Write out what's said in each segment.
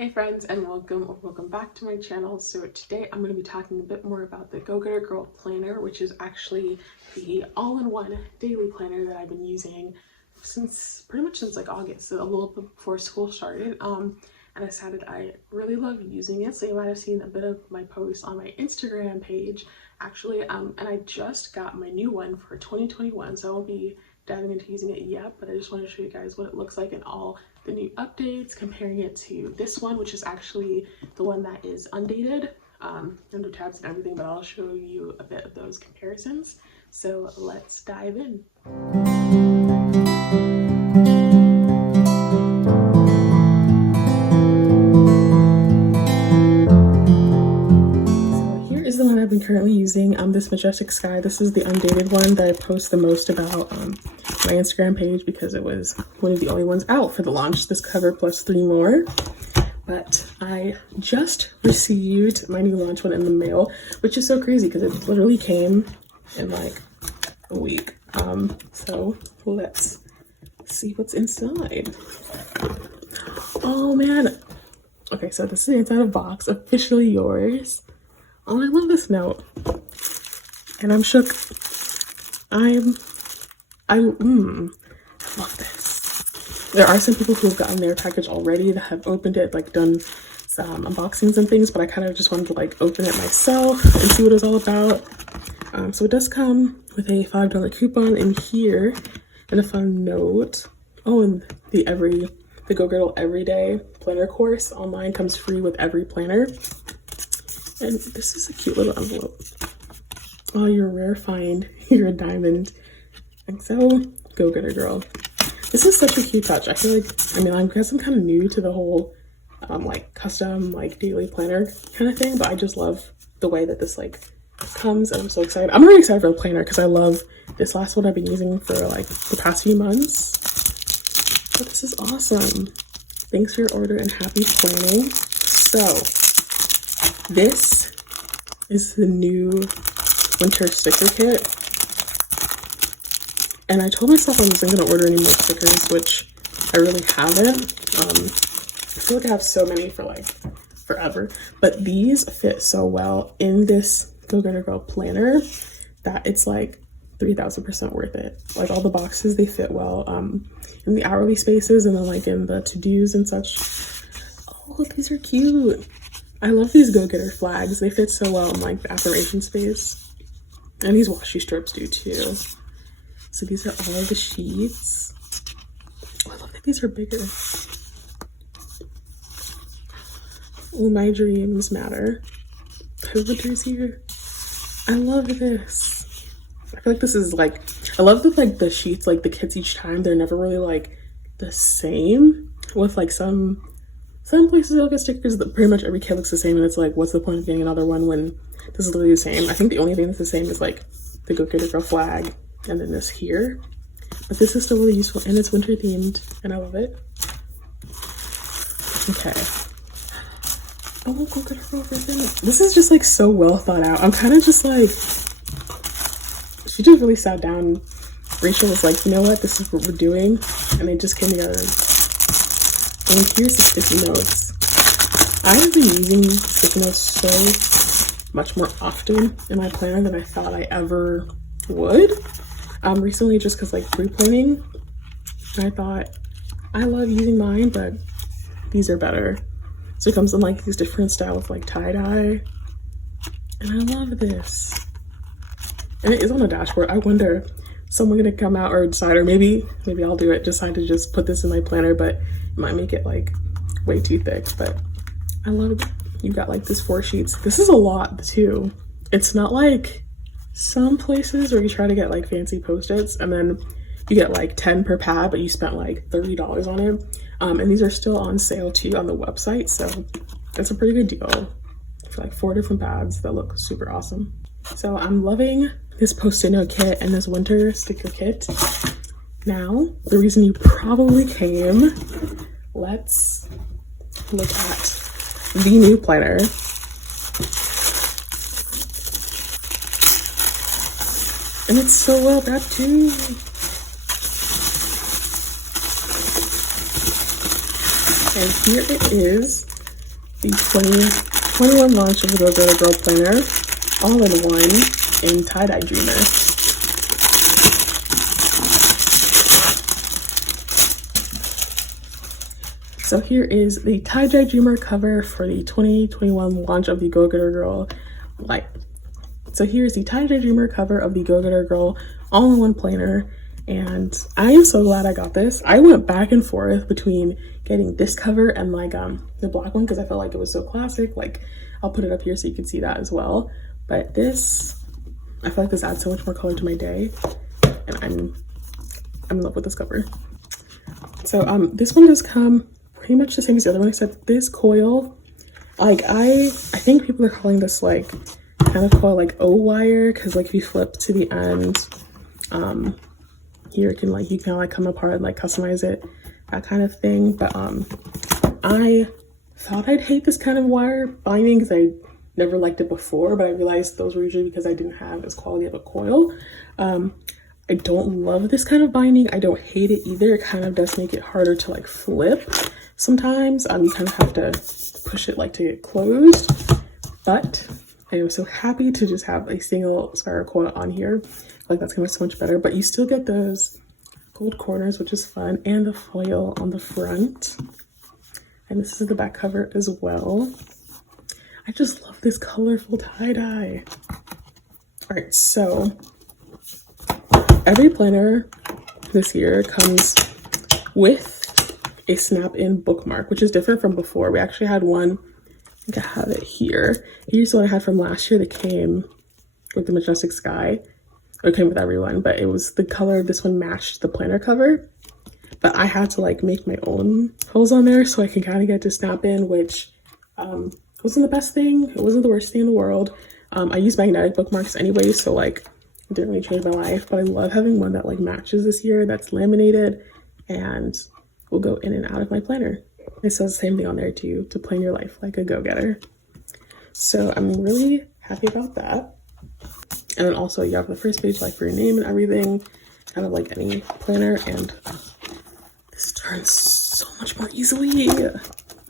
Hey friends, and welcome back to my channel. So today I'm going to be talking a bit more about the Go Getter Girl planner, which is actually the all-in-one daily planner that I've been using pretty much since like August, so a little bit before school started. And I decided I really love using it, so you might have seen a bit of my posts on my Instagram page actually. And I just got my new one for 2021, so I won't be diving into using it yet, but I just want to show you guys what it looks like and all the new updates, comparing it to this one, which is actually the one that is undated, under tabs and everything, but I'll show you a bit of those comparisons. So let's dive in. Is the one I've been currently using, this Majestic Sky. This is the undated one that I post the most about my Instagram page because it was one of the only ones out for the launch, this cover plus 3 more. But I just received my new launch one in the mail, which is so crazy because it literally came in like a week. So let's see what's inside. Oh man. Okay, so this is the inside of the box, officially yours. Oh, I love this note, and I'm shook. I love this. There are some people who have gotten their package already that have opened it, like done some unboxings and things, but I kind of just wanted to like open it myself and see what it's all about. So it does come with a $5 coupon in here and a fun note. Oh, and the Go Girdle Everyday Planner course online comes free with every planner. And this is a cute little envelope. Oh, you're a rare find. You're a diamond. And so, Go Getter Girl. This is such a cute touch. I feel like, I guess I'm kind of new to the whole, like, custom, like, daily planner kind of thing. But I just love the way that this, like, comes. And I'm so excited. I'm really excited for the planner because I love this last one I've been using for, like, the past few months. But this is awesome. Thanks for your order and happy planning. So, this is the new winter sticker kit, and I told myself I wasn't going to order any more stickers, which I really haven't. I feel like I have so many for like forever, but these fit so well in this Go Getter Girl planner that it's like 3,000% worth it. Like all the boxes, they fit well in the hourly spaces and then like in the to-dos and such. Oh, these are cute. I love these Go Getter flags. They fit so well in like the affirmation space. And these washi strips do too. So these are all of the sheets. Oh, I love that these are bigger. Oh, my dreams matter. Winter's here. I love this. I feel like this is like, I love that like the sheets, like the kits each time, they're never really like the same. With like some places I look at stickers that pretty much every kit looks the same, and it's like, what's the point of getting another one when this is literally the same? I think the only thing that's the same is like the Go Getter Girl flag and then this here. But this is still really useful and it's winter themed and I love it. Okay. Oh, Go Getter Girl ribbon. This is just like so well thought out. I'm kind of just like, she just really sat down. Rachel was like, you know what, this is what we're doing, and they just came together. And here's the sticky notes. I have been using sticky notes so much more often in my planner than I thought I ever would. Recently, just because like pre-planning, I thought I love using mine, but these are better. So it comes in like these different styles, like tie-dye, and I love this. And it is on a dashboard. I wonder, someone gonna come out or decide, or maybe I'll do it, decide to just put this in my planner, but it might make it like way too thick. But I love it. You got like this 4 sheets. This is a lot too. It's not like some places where you try to get like fancy post-its and then you get like 10 per pad, but you spent like $30 on it. And these are still on sale too on the website, so it's a pretty good deal for like 4 different pads that look super awesome. So I'm loving this post-it note kit and this winter sticker kit. Now, the reason you probably came, let's look at the new planner. And it's so well wrapped too. And here it is. the 2021 launch of the Go Girl Girl Planner, all in one, in Tie-Dye Dreamer. So here is the Tie-Dye Dreamer cover for the 2021 launch of the Go Getter Girl. So here's the Tie-Dye Dreamer cover of the Go Getter Girl all-in-one planner, and I am so glad I got this. I went back and forth between getting this cover and like the black one because I felt like it was so classic. Like, I'll put it up here so you can see that as well. But this, I feel like this adds so much more color to my day, and I'm in love with this cover. So this one does come pretty much the same as the other one, except this coil, like I think people are calling this like kind of coil like O-wire, because like if you flip to the end, here you can like come apart and like customize it, that kind of thing. But I thought I'd hate this kind of wire binding because I never liked it before, but I realized those were usually because I didn't have as quality of a coil. I don't love this kind of binding. I don't hate it either. It kind of does make it harder to like flip sometimes. You kind of have to push it like to get closed, but I am so happy to just have a single spiral coil on here. Like, that's gonna be so much better, but you still get those gold corners, which is fun, and the foil on the front. And this is the back cover as well. I just love this colorful tie-dye. All right, so every planner this year comes with a snap-in bookmark, which is different from before. We actually had one, I think I have it here. Here's the one I had from last year that came with the Majestic Sky. It came with everyone, but it was the color. This one matched the planner cover, but I had to like make my own holes on there so I can kind of get to snap in, which wasn't the best thing. It wasn't the worst thing in the world. I use magnetic bookmarks anyway, so like it didn't really change my life, but I love having one that like matches this year, that's laminated and will go in and out of my planner. It says the same thing on there too, to plan your life like a go-getter. So I'm really happy about that. And then also you have the first page like for your name and everything, kind of like any planner, and this turns so much more easily.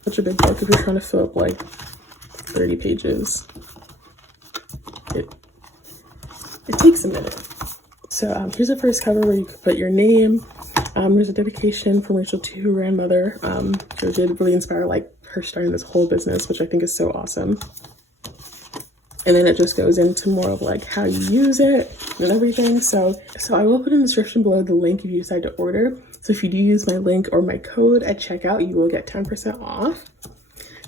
Such a big book if you're trying to fill up like 30 pages. It takes a minute. So here's the first cover where you could put your name. There's a dedication from Rachel to her grandmother. Which did really inspire like her starting this whole business, which I think is so awesome. And then it just goes into more of like how you use it and everything. So I will put in the description below the link if you decide to order. So if you do use my link or my code at checkout, you will get 10% off.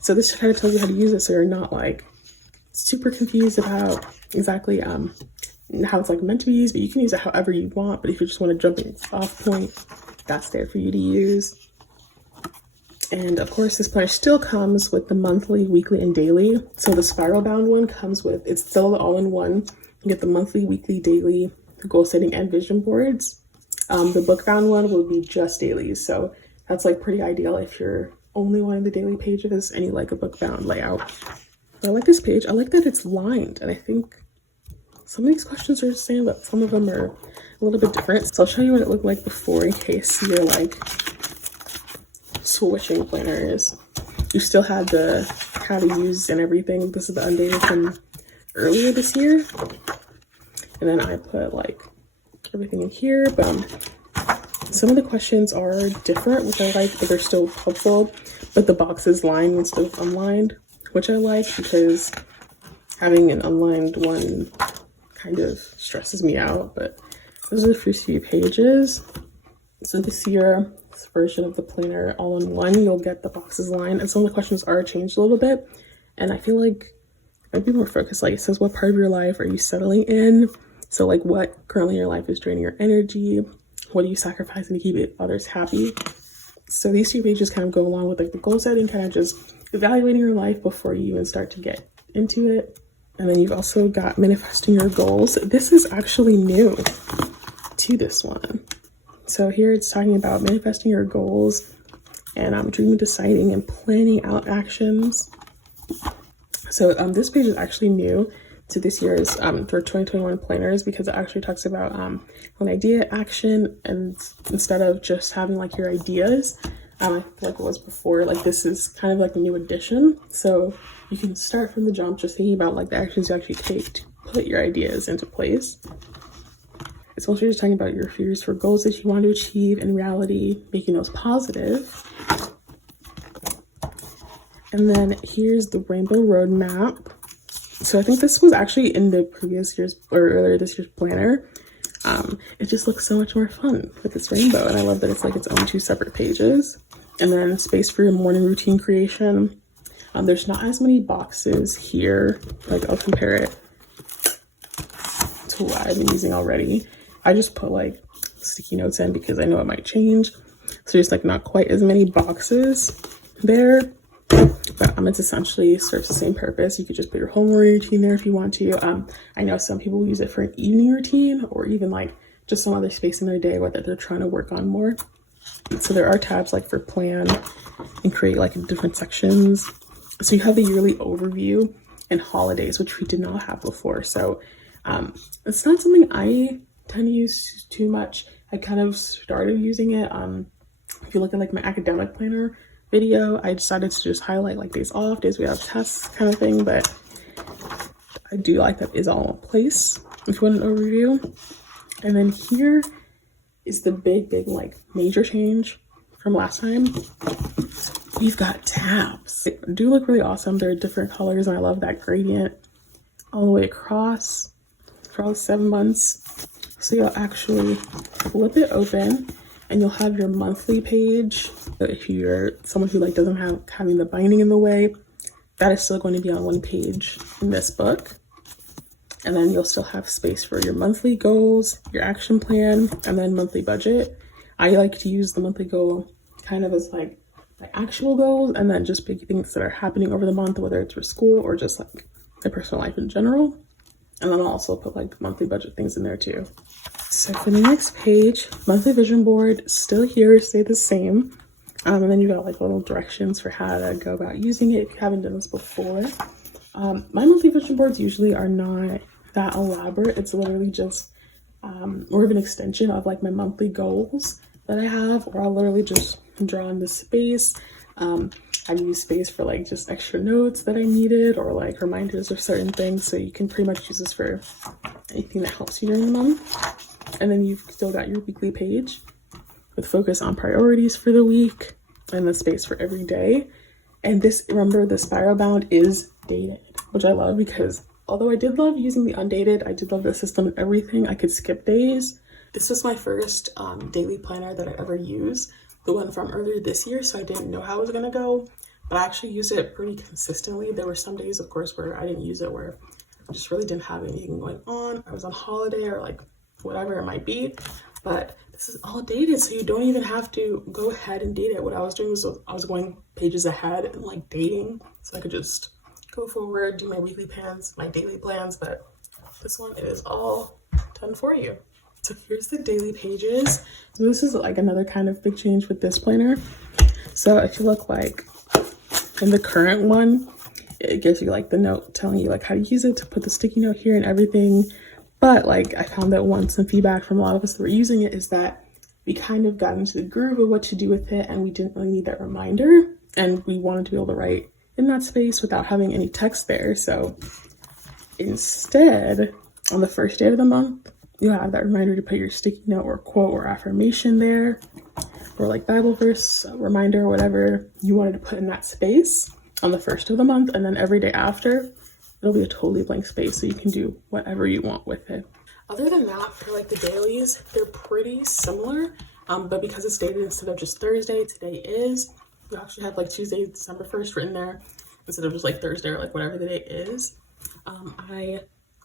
So this kind of tells you how to use it, so you're not like super confused about exactly how it's like meant to be used, but you can use it however you want. But if you just want to jump in off point, that's there for you to use. And of course, this planner still comes with the monthly, weekly, and daily. So the spiral bound one comes with, it's still the all-in-one. You get the monthly, weekly, daily, goal setting, and vision boards. The book bound one will be just dailies. So that's like pretty ideal if you're only wanting the daily pages and you like a book bound layout. But I like this page. I like that it's lined, and I think some of these questions are the same, but some of them are a little bit different. So I'll show you what it looked like before in case you're like switching planners. You still had the how to use and everything. This is the undated from earlier this year. And then I put like everything in here, but some of the questions are different, which I like, but they're still helpful. But the box is lined instead of unlined, which I like because having an unlined one kind of stresses me out. But those are the first few pages. So this year, this version of the planner all in one, you'll get the boxes lined, and some of the questions are changed a little bit, and I feel like it might be more focused. Like it says, what part of your life are you settling in? So like what currently in your life is draining your energy? What are you sacrificing to keep others happy? So these two pages kind of go along with like the goal setting, kind of just evaluating your life before you even start to get into it. And then you've also got manifesting your goals. This is actually new to this one. So here it's talking about manifesting your goals and dreaming, deciding, and planning out actions. So this page is actually new to this year's for 2021 planners, because it actually talks about an idea, action, and instead of just having like your ideas, I feel like it was before. Like this is kind of like a new addition, so you can start from the jump just thinking about like the actions you actually take to put your ideas into place. It's also just talking about your fears for goals that you want to achieve in reality, making those positive. And then here's the rainbow roadmap. So I think this was actually in the previous year's or earlier this year's planner. It just looks so much more fun with this rainbow, and I love that it's like its own 2 separate pages. And then space for your morning routine creation. There's not as many boxes here. Like I'll compare it to what I've been using already. I just put like sticky notes in because I know it might change. So there's like not quite as many boxes there. But it's essentially serves the same purpose. You could just put your whole morning routine there if you want to. I know some people use it for an evening routine or even like just some other space in their day where they're trying to work on more. So there are tabs like for plan and create like different sections. So you have the yearly overview and holidays, which we did not have before. So it's not something I tend to use too much. I kind of started using it. If you look at like my academic planner video, I decided to just highlight like days off, days we have tests kind of thing, but I do like that is all in one place if you want an overview. And then here is the big like major change from last time. We've got tabs. They do look really awesome. They're different colors and I love that gradient all the way across for all 7 months. So you'll actually flip it open and you'll have your monthly page. If you're someone who like doesn't have having the binding in the way, that is still going to be on one page in this book. And then you'll still have space for your monthly goals, your action plan, and then monthly budget. I like to use the monthly goal kind of as like my actual goals and then just big things that are happening over the month, whether it's for school or just like my personal life in general. And then I'll also put like monthly budget things in there too. So for the next page, monthly vision board, still here, stay the same. And then you got like little directions for how to go about using it if you haven't done this before. My monthly vision boards usually are not that elaborate. It's literally just more of an extension of like my monthly goals that I have, or I'll literally just draw in the space. I've used space for like just extra notes that I needed or like reminders of certain things. So you can pretty much use this for anything that helps you during the month. And then you've still got your weekly page with focus on priorities for the week and the space for every day. And this, remember, the spiral bound is dated, which I love because although I did love using the undated, I did love the system and everything. I could skip days. This was my first daily planner that I ever used, the one from earlier this year, so I didn't know how it was gonna go, but I actually used it pretty consistently. There were some days, of course, where I didn't use it, where I just really didn't have anything going on. I was on holiday or like whatever it might be, but this is all dated, so you don't even have to go ahead and date it. What I was doing was I was going pages ahead and like dating, so I could just go forward, do my weekly plans, my daily plans, but this one, it is all done for you. So here's the daily pages. So this is like another kind of big change with this planner. So if you look like in the current one, it gives you like the note telling you like how to use it to put the sticky note here and everything. But like I found that some feedback from a lot of us that were using it is that we kind of got into the groove of what to do with it and we didn't really need that reminder. And we wanted to be able to write in that space without having any text there. So instead, on the first day of the month, you have that reminder to put your sticky note or quote or affirmation there, or like Bible verse reminder, whatever you wanted to put in that space on the first of the month. And then every day after, it'll be a totally blank space, so you can do whatever you want with it. Other than that, for like the dailies, they're pretty similar, but because it's dated instead of just Thursday, today is, you actually have like Tuesday, December 1st written there instead of just like Thursday or like whatever the day is. I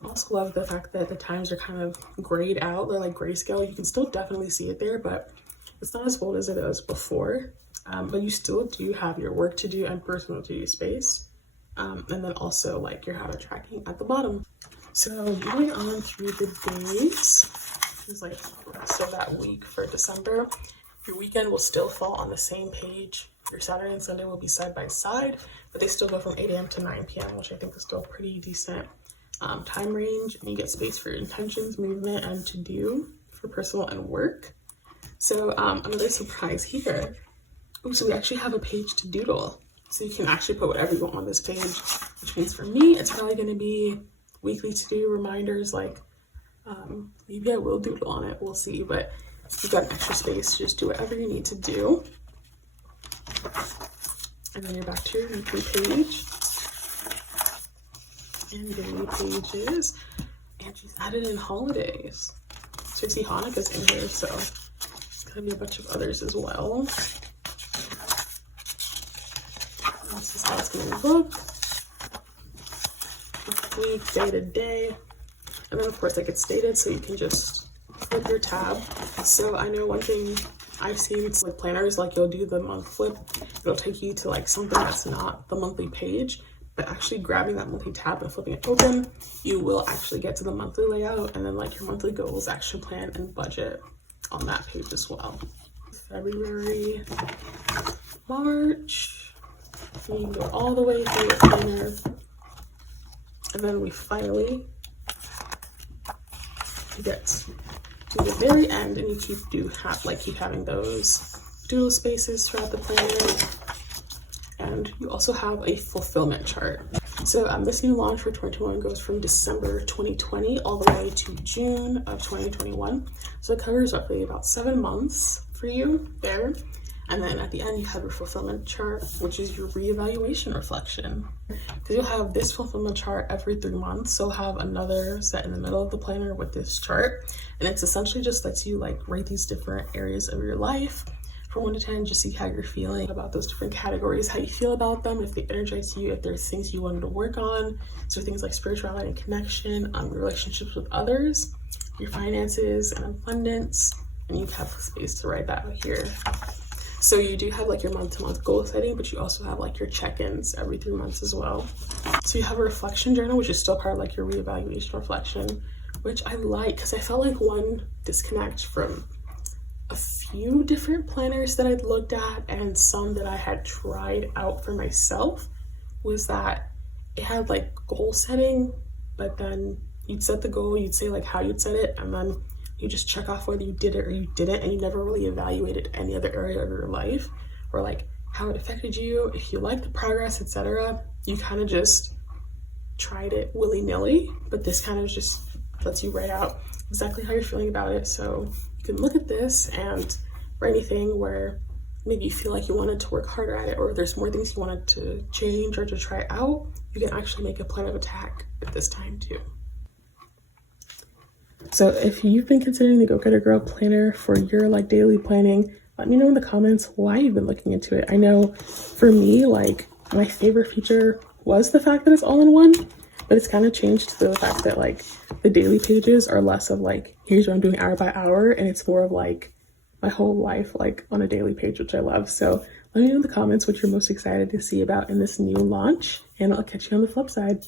also love the fact that the times are kind of grayed out. They're like grayscale. You can still definitely see it there, but it's not as bold as it was before. But you still do have your work to do and personal to do space. And then also like your habit tracking at the bottom. So moving on through the days, it's like the rest of that week for December. Your weekend will still fall on the same page. Your Saturday and Sunday will be side by side, but they still go from 8 a.m. to 9 p.m., which I think is still pretty decent time range. And you get space for intentions, movement, and to do for personal and work. So another surprise here. Oh, so we actually have a page to doodle. So you can actually put whatever you want on this page, which means for me, it's probably going to be weekly to-do reminders. Like, maybe I will doodle on it. We'll see. But you've got extra space to just do whatever you need to do. And then you're back to your weekly page. And daily pages. And she's added in holidays. So you see Hanukkah's in here, so there's going to be a bunch of others as well. This is how it's going to look. Week, day to day. And then of course like it's dated, so you can just flip your tab. So I know one thing I've seen, it's like planners, like you'll do the month flip. It'll take you to like something that's not the monthly page, but actually grabbing that monthly tab and flipping it open, you will actually get to the monthly layout, and then like your monthly goals, action plan, and budget on that page as well. February, March. You can go all the way through your planner, and then we finally get to the very end, and you keep having those doodle spaces throughout the planner, and you also have a fulfillment chart. So this new launch for 2021 goes from December 2020 all the way to June of 2021. So it covers roughly about 7 months for you there. And then at the end, you have your fulfillment chart, which is your reevaluation reflection. Because you'll have this fulfillment chart every 3 months. So have another set in the middle of the planner with this chart. And it's essentially just lets you like rate these different areas of your life from 1 to 10, just see how you're feeling about those different categories, how you feel about them, if they energize you, if there's things you wanted to work on. So things like spirituality and connection, your relationships with others, your finances and abundance, and you have space to write that here. So you do have like your month-to-month goal setting, but you also have like your check-ins every 3 months as well. So you have a reflection journal, which is still part of like your reevaluation reflection, which I like because I felt like one disconnect from a few different planners that I'd looked at and some that I had tried out for myself was that it had like goal setting, but then you'd set the goal, you'd say like how you'd set it, and then you just check off whether you did it or you didn't, and you never really evaluated any other area of your life or like how it affected you, if you liked the progress, etc. You kind of just tried it willy-nilly, but this kind of just lets you write out exactly how you're feeling about it. So you can look at this, and for anything where maybe you feel like you wanted to work harder at it, or there's more things you wanted to change or to try out, you can actually make a plan of attack at this time too. So if you've been considering the Go Getter Girl planner for your like daily planning, let me know in the comments why you've been looking into it. I know for me, like my favorite feature was the fact that it's all in one, but it's kind of changed to the fact that like the daily pages are less of like, here's what I'm doing hour by hour, and it's more of like my whole life like on a daily page, which I love. So let me know in the comments what you're most excited to see about in this new launch, and I'll catch you on the flip side.